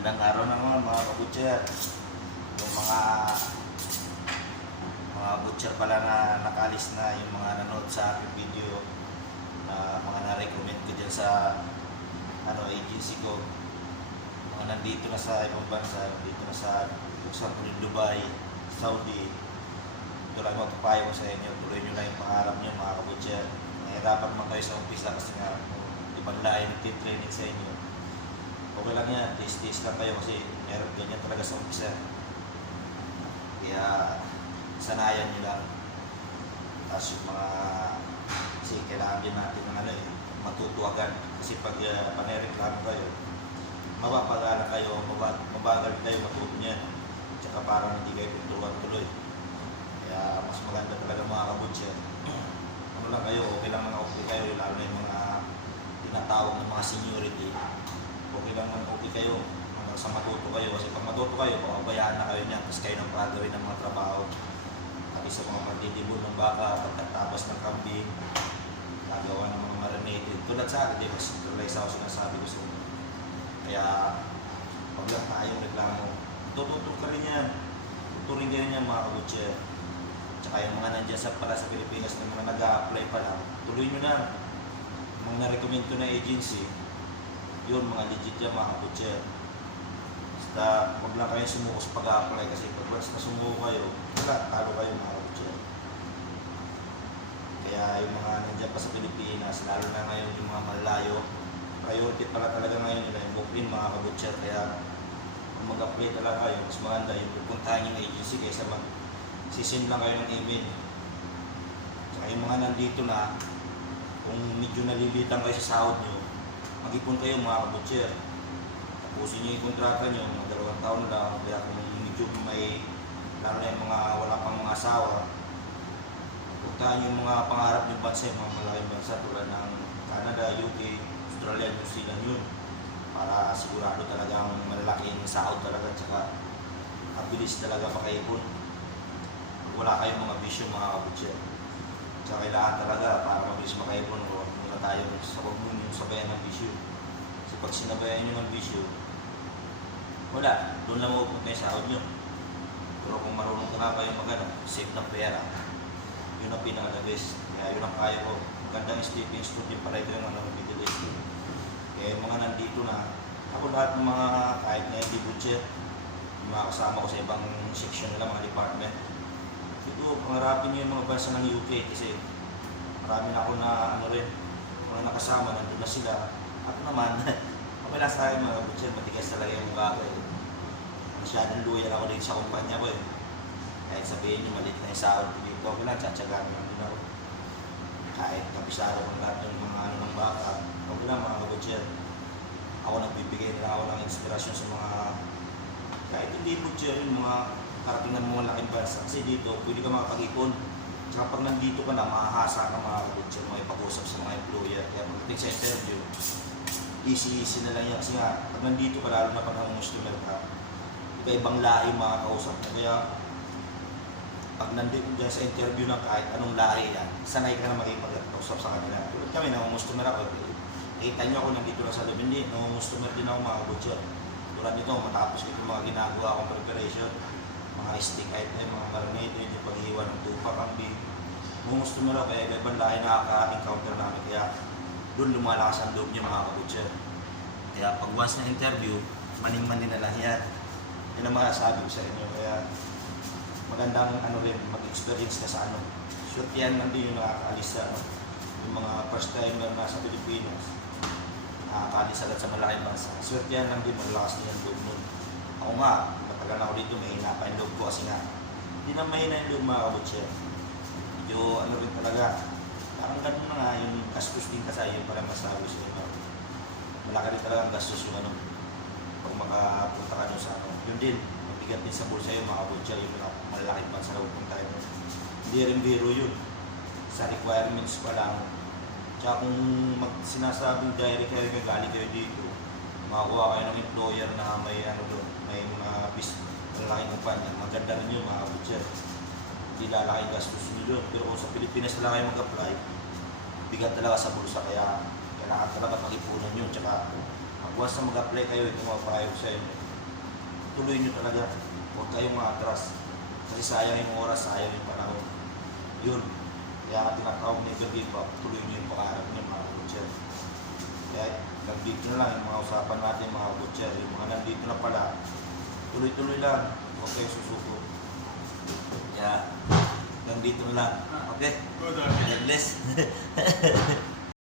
Magandang araw naman mga kabutcher. Yung mga mga butcher pala na nakalis na yung mga nanood sa aking video na mga na-recommend ko dyan sa ano, agency ko. Mga nandito na sa ibang bansa, dito na sa rin Dubai, Saudi. Ito lang magpapayo ko sa inyo. Tuloy nyo lang yung pangarap nyo mga kabutcher. Nahirapan man kayo sa umpisa kasi nga ibang lahi nagtitraining sa inyo okay lang yan, tis-tis lang kayo kasi meron ganyan talaga sa umpisa. Kaya sanayan nyo lang. Tapos yung mga, kasi kailangan din natin ng ano eh, matuto agad. Kasi pag uh, panereklamo kayo, mapapagala kayo, mabag, mabagal kayo matuto niyan. Tsaka parang hindi kayo tuturuan tuloy. Kaya mas maganda talaga mga kabutcher. Ano lang kayo, okay lang mga okay kayo, lalo na yung mga tinatawag ng mga seniority okay lang man okay kayo hanggang sa matuto kayo. Kasi pag matuto kayo papabayaan na kayo niyan tapos kayo nang gagawin ng mga trabaho. Pati sa mga pagdidibon ng baka pagtatabas ng kambing gagawa ng mga marinated. Tulad sa akin di ba sa ako sinasabi ko sa inyo. Kaya pag lang tayong reklamo. Tututo ka rin yan. Tuturin ka rin yan mga kabutcher. Tsaka yung mga nandiyan sa pala sa Pilipinas na mga nag-a-apply pa lang tuloy nyo na. Mga na-recommend ko na agency yun, mga legit yan, mga butcher. Basta, huwag lang kayo sumuko sa pag-apply kasi pag once na sumuko kayo, wala, talo kayo mga butcher. Kaya yung mga nandiyan pa sa Pilipinas, lalo na ngayon yung mga malayo, priority pala talaga ngayon nila yung booking mga kabutcher. Kaya kung mag-apply talaga kayo, mas maganda yung pupuntahan yung agency kaysa mag sisend lang kayo ng email. Saka yung mga nandito na, kung medyo nalilitan kayo sa sahod nyo, mag-ipon kayo mga kabutcher. Tapusin nyo yung kontrata nyo, mga dalawang taon lang. Kaya kung medyo may, lalo na yung mga wala pang mga asawa, puntahan yung mga pangarap ng bansa, yung mga malaking bansa tulad ng Canada, UK, Australia, New Zealand yun. Para sigurado talagang malalaking sahod talaga, tsaka mabilis talaga makaipon. Wala kayong mga bisyo mga kabutcher. Tsaka kailangan talaga para mabilis makaipon, muna tayo sa huwag mo yung sabayan ng bisyo. Kasi pag sinabayan nyo ng bisyo, wala, doon lang mapupunta yung sahod nyo. Pero kung marunong ka nga kayo magana, save ng pera, yun ang pinaka the best. Kaya yun ang kaya ko. Magandang stepping stone din pala ito yung ano, Middle East. Kaya mga nandito na, ako lahat ng mga kahit na hindi budget, yung mga kasama ko sa ibang section nila, mga department, ito, pangarapin niyo yung mga bansa ng UK kasi marami na ako na ano rin, mga nakasama, nandun na sila. Ako naman, kamala sa akin mga butcher, matigas talaga yung bagay. Masyadong loyal ako din sa kumpanya ko eh. Kahit sabihin niyo, malit na yung sahod ko dito, okay lang, tsatsagaan lang din ako. Kahit kapisado ko lahat ng mga ano ng baka, okay lang mga butcher. Ako nagbibigay nila ako ng inspirasyon sa mga kahit hindi butcher mga karating ng mga laking bansa. Kasi dito, pwede ka makapag-ipon. Tsaka pag nandito ka na, mahahasa ka mga butcher, mga ipag-usap sa mga employer. Kaya pagdating sa interview, easy-easy na lang yan. Kasi nga, pag nandito ka, lalo na pag ang customer ka, iba-ibang lahi mga kausap mo. Kaya, pag nandito dyan sa interview ng kahit anong lahi yan, sanay ka na makipag-usap sa kanila. Tulad kami, nangungustomer ako. Kita nyo ako nandito na sa loob. Hindi, nangungustomer din ako mga butcher. Tulad nito, matapos ko itong mga ginagawa kong preparation, mga steak item, mga marinated, yung paghiwa ng tupa, kambing. Nangungustomer ako, kaya ibang lahi nakaka-encounter namin. Kaya, doon lumalakas ang loob niya mga kabutcher. Kaya pag once na interview, maning-manin na lang yan. Yan ang masasabi ko sa inyo. Kaya magandang ano rin, mag-experience ka sa ano. Shoot yan nandun yung nakakaalis ano, yung mga first timer na sa Pilipinas. Nakakaalis agad sa malaking bansa. Swerte yan lang din, malakas din ang loob nun. Ako nga, matagal na ako dito, mahina pa yung loob ko kasi nga, hindi na mahina yung loob mga kabutcher. Medyo ano rin talaga, parang ganun na nga, yung gastos din kasi yun pala masabi sa inyo. Malaki rin talaga ang gastos yung ano, pag makapunta ka doon sa ano. Yun din, mabigat din sa bulsa yun mga kabutcher, yung mga malalaking bansa na pupunta yun. Hindi rin biro yun. Sa requirements pa lang, Tsaka kung mag sinasabing direct kayo galing kayo dito, makakuha kayo ng employer na may ano doon, may mga business, malaking kumpanya, maganda rin yun, siya. Hindi lalaking gastos nyo. Pero kung sa Pilipinas na lang kayo mag-apply, bigat talaga sa bulsa. Kaya kailangan talaga pag-ipunan yun. Tsaka once na mag-apply kayo, ito mga payo sa inyo. Tuloy nyo talaga. Huwag kayong ma-atras. Kasi sayang yung oras, sayang yung panahon. Yun. Kaya ka tinatawag never give up. Tuloy nyo yung pakarap nyo, mga kutcher. Kaya nandito na lang yung mga usapan natin, mga kutcher. Yung mga nandito na pala, Tuloy-tuloy lang. Okay, susuko. Yeah. Nandito na lang. Okay? Good. God bless.